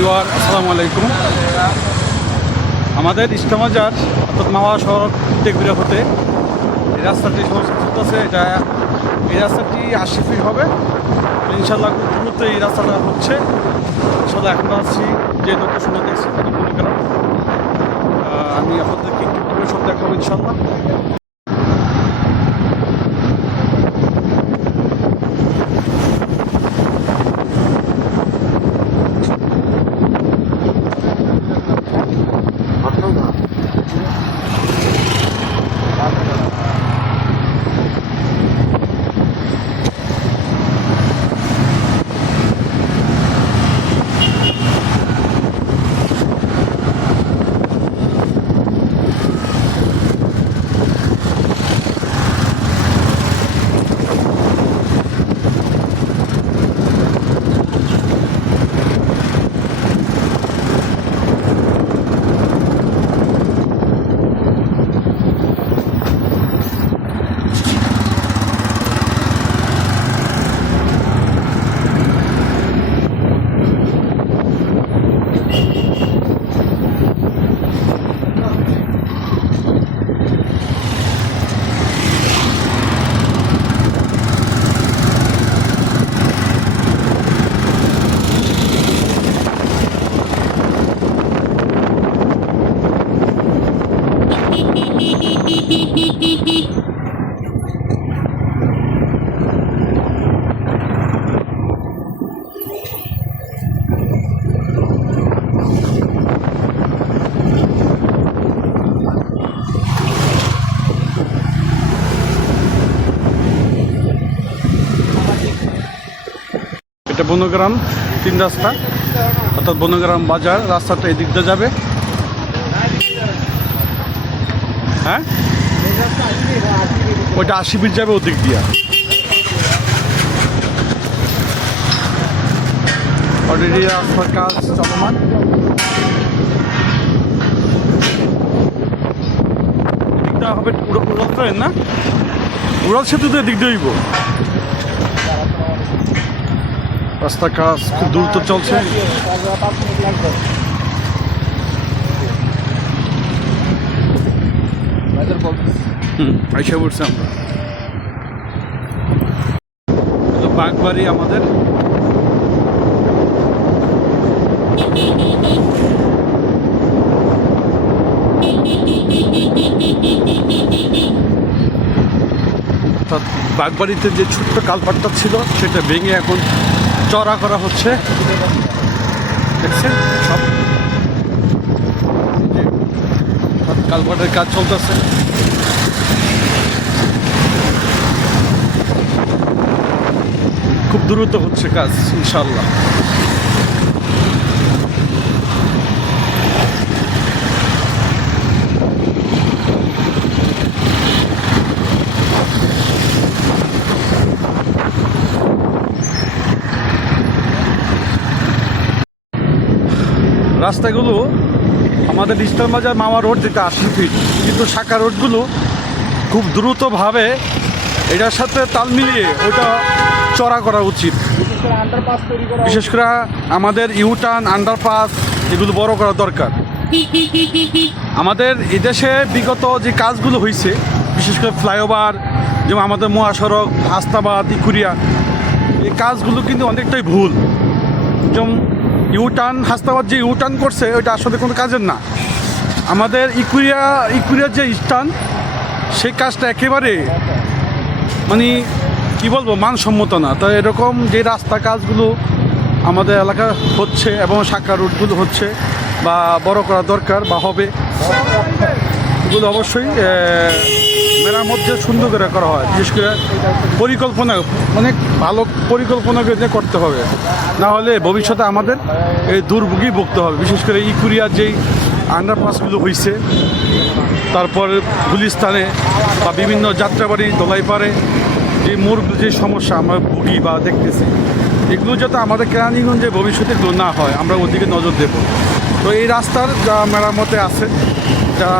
Viewer আসসালামু আলাইকুম। আমাদের ইস্টামাজার অর্থাৎ মাওয়া সড়ক টেকবিরা হতে এই রাস্তাটি সমস্যা চলতেছে। এই রাস্তাটি 80 ফিট হবে। ইনশাল্লাহ খুব দ্রুত এই রাস্তাটা হচ্ছে। ইনশাল্লাহ এখন আছি যে লোকেশনে দেখছি তাকে মনে করেন আমি আপনাদেরকে একটু সব দেখাবো ইনশাল্লাহ। এটা বনগ্রাম 3 রাস্তা অর্থাৎ বনগ্রাম বাজার রাস্তাটা এই দিক দিয়ে যাবে। হ্যাঁ, ওইটা 80 ফিট যাবে ওদিক দিয়া। অলরেডি রাস্তার কাজ চলমান। এদিকটা হবে উড়াল ট্রেন না, উড়াল সেতু তো এদিক দিয়ে হইব। রাস্তার কাজ খুব দ্রুত চলছে। আইসা পড়ছে আমরা বাগবাড়ি আমাদের। অর্থাৎ বাগবাড়িতে যে ছোট্ট কালপাটটা ছিল সেটা ভেঙে এখন চড়া করা হচ্ছে। দেখছেন সব কালপাটের কাজ চলতেছে। খুব দ্রুত হচ্ছে কাজ ইনশাল্লাহ। রাস্তাগুলো আমাদের ইস্টারবাজার মাওয়া রোড যেটা 80 ফিট, কিন্তু শাখা রোডগুলো খুব দ্রুতভাবে এটার সাথে তাল মিলিয়ে ওটা চড়া করা উচিত। বিশেষ করে আমাদের ইউটার্ন, আন্ডারপাস এগুলো বড় করা দরকার। আমাদের এদেশে বিগত যে কাজগুলো হয়েছে, বিশেষ করে ফ্লাইওভার, যেমন আমাদের মহাসড়ক হাসনাবাদ ইকুরিয়া, এই কাজগুলো কিন্তু অনেকটাই ভুল। যেমন ইউটার্ন হাসনাবাদ যে ইউটার্ন করছে ওইটা আসলে কোনো কাজের না। আমাদের ইকুরিয়ার যে স্থান, সেই কাজটা একেবারে মানে কি বলবো মানসম্মত না। তো এরকম যে রাস্তা কাজগুলো আমাদের এলাকা হচ্ছে এবং শাখা রুটগুলো হচ্ছে বা বড় করা দরকার বা হবে, এগুলো অবশ্যই মেরামত যে সুন্দর করে করা হয়। বিশেষ করে পরিকল্পনা, অনেক ভালো পরিকল্পনা করে করতে হবে, না হলে ভবিষ্যতে আমাদের এই দুর্ভোগই ভুগতে হবে। বিশেষ করে ইকুরিয়ার যেই আন্ডারপাসগুলো হয়েছে, তারপর গুলিস্তানে বা বিভিন্ন যাত্রাবাড়ি দোলাইপাড়ে যে মোড়গুলো যে সমস্যা আমরা ভুগি বা দেখতেছি, এগুলো যাতে আমাদের কেরানীগঞ্জে ভবিষ্যতে এগুলো না হয়, আমরা ওদিকে নজর দেব। তো এই রাস্তার যা মেরামতে আছে, যা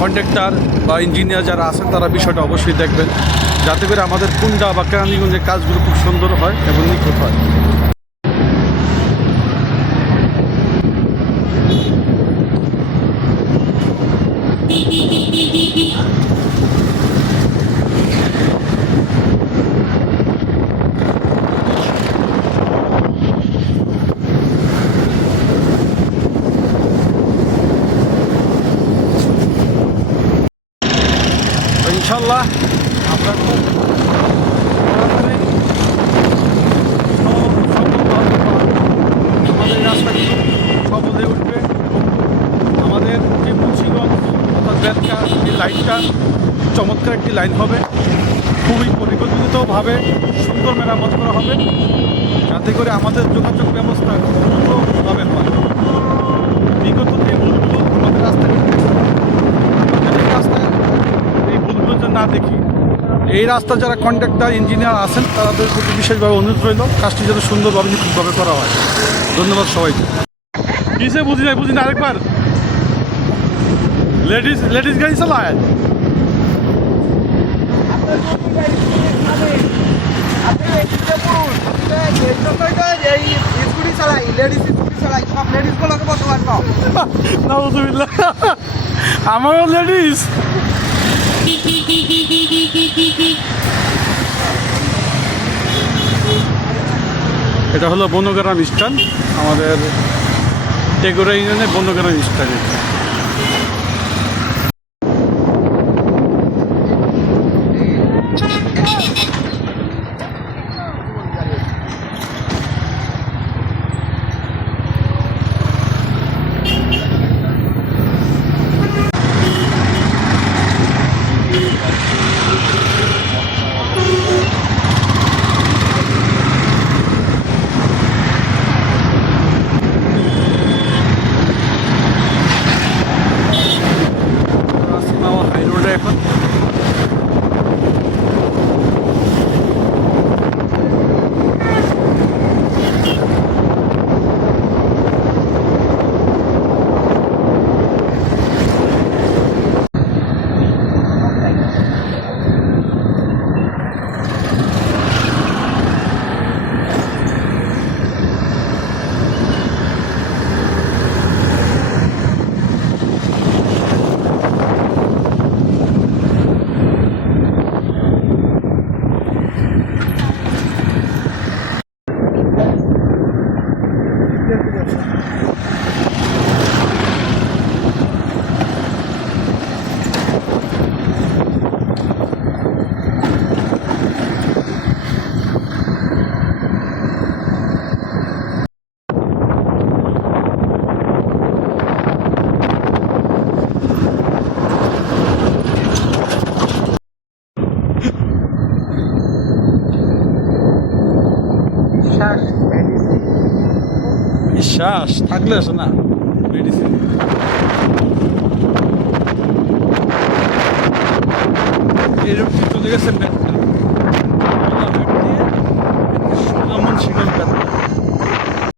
কন্ট্রাক্টর বা ইঞ্জিনিয়ার যারা আছেন তারা বিষয়টা অবশ্যই দেখবেন, যাতে করে আমাদের কুন্ডা বা কেরানীগঞ্জের কাজগুলো খুব সুন্দর হয় এবং নিখুঁত হয়। একটি লাইন হবে, খুবই পরিকল্পিতভাবে সুন্দর মেরামত করা হবে, যাতে করে আমাদের যোগাযোগ ব্যবস্থা দ্রুতভাবে হয়। বিগত যে ভুলগুলো আমাদের রাস্তাঘাটে এই রাস্তায় এই ভুলগুলো যেন না দেখি, এই রাস্তা যারা কন্ট্রাক্টর ইঞ্জিনিয়ার আছেন তাদের প্রতি বিশেষভাবে অনুরোধ রইল কাজটি যেন সুন্দরভাবে নিখুঁতভাবে করা হয়। ধন্যবাদ সবাইকে। কিসে বুঝি না আরেকবার লেডিস গাড়ি চালায়। আমারও লেডিস। এটা হলো বনগ্রাম স্ট্যান্ড, আমাদের টেগোরা ইউনিয়নে বনগ্রাম স্ট্যান্ড। হাই রোডে এখন বিশ্বাস থাকলে আসে না মেডিসিন। এরকম চলে গেছে সোনামন শিকল